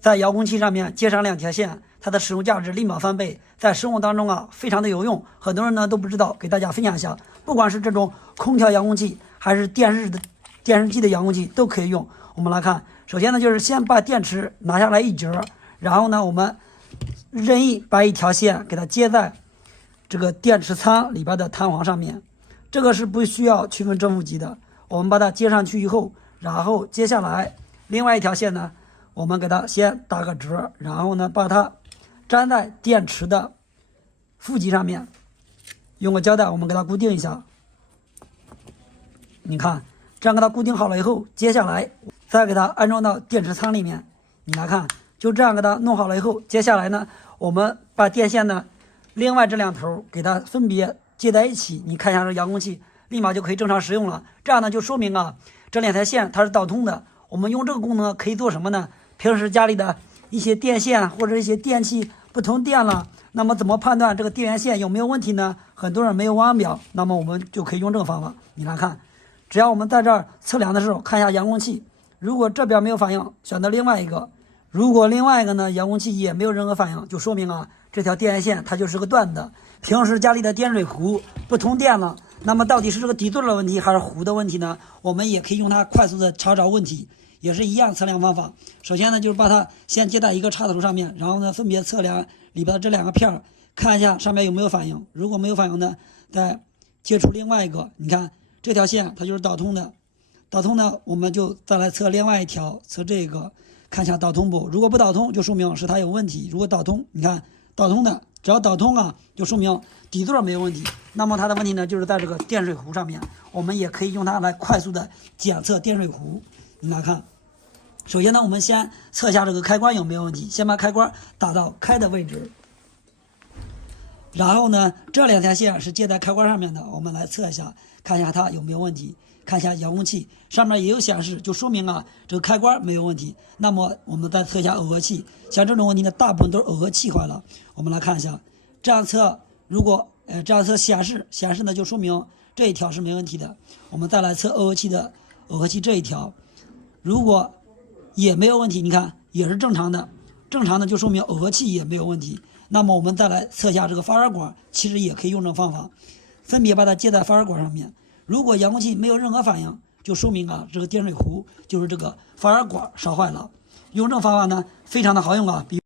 在遥控器上面接上2条线，它的使用价值立马翻倍，在生活当中啊非常的有用，很多人呢都不知道，给大家分享一下。不管是这种空调遥控器还是电视机的遥控器都可以用。我们来看，首先呢就是先把电池拿下来一节，然后呢我们任意把一条线给它接在这个电池仓里边的弹簧上面，这个是不需要区分正负极的。我们把它接上去以后，然后接下来另外一条线呢，我们给它先打个折，然后呢把它粘在电池的负极上面，用个胶带我们给它固定一下。你看，这样给它固定好了以后，接下来再给它安装到电池仓里面。你来看，就这样给它弄好了以后，接下来呢，我们把电线呢，另外这2头给它分别接在一起。你看一下这遥控器，立马就可以正常使用了。这样呢，就说明啊，这2条线它是导通的。我们用这个功能可以做什么呢？平时家里的一些电线或者一些电器不通电了，那么怎么判断这个电源线有没有问题呢？很多人没有腕表，那么我们就可以用这个方法。你来看，只要我们在这儿测量的时候看一下遥控器，如果这边没有反应，选择另外一个；如果另外一个呢，遥控器也没有任何反应，就说明啊，这条电源线它就是个断的。平时家里的电水壶不通电了，那么到底是这个底座的问题还是壶的问题呢？我们也可以用它快速的查找问题，也是一样测量方法。首先呢，就是把它先接在一个插头上面，然后呢分别测量里边的这2个片，看一下上面有没有反应。如果没有反应呢，再接触另外一个。你看这条线它就是导通的，导通呢我们就再来测另外一条，测这个，看一下导通不。如果不导通就说明是它有问题，如果导通，你看导通的，只要导通啊，就说明底座没有问题。那么它的问题呢，就是在这个电水壶上面。我们也可以用它来快速的检测电水壶。你来看，首先呢，我们先测一下这个开关有没有问题，先把开关打到开的位置。然后呢，这2条线是接在开关上面的，我们来测一下，看一下它有没有问题。看一下遥控器上面也有显示，就说明啊这个开关没有问题。那么我们再测一下耦合器，像这种问题呢，大部分都是耦合器坏了。我们来看一下，这样测，如果这样测显示呢，就说明这一条是没问题的。我们再来测耦合器这一条，如果也没有问题，你看也是正常的，就说明耦合器也没有问题。那么我们再来测一下这个发热管，其实也可以用这种方法，分别把它接在发热管上面。如果遥控器没有任何反应，就说明啊这个电水壶就是这个发热管烧坏了。用这种方法呢非常的好用啊。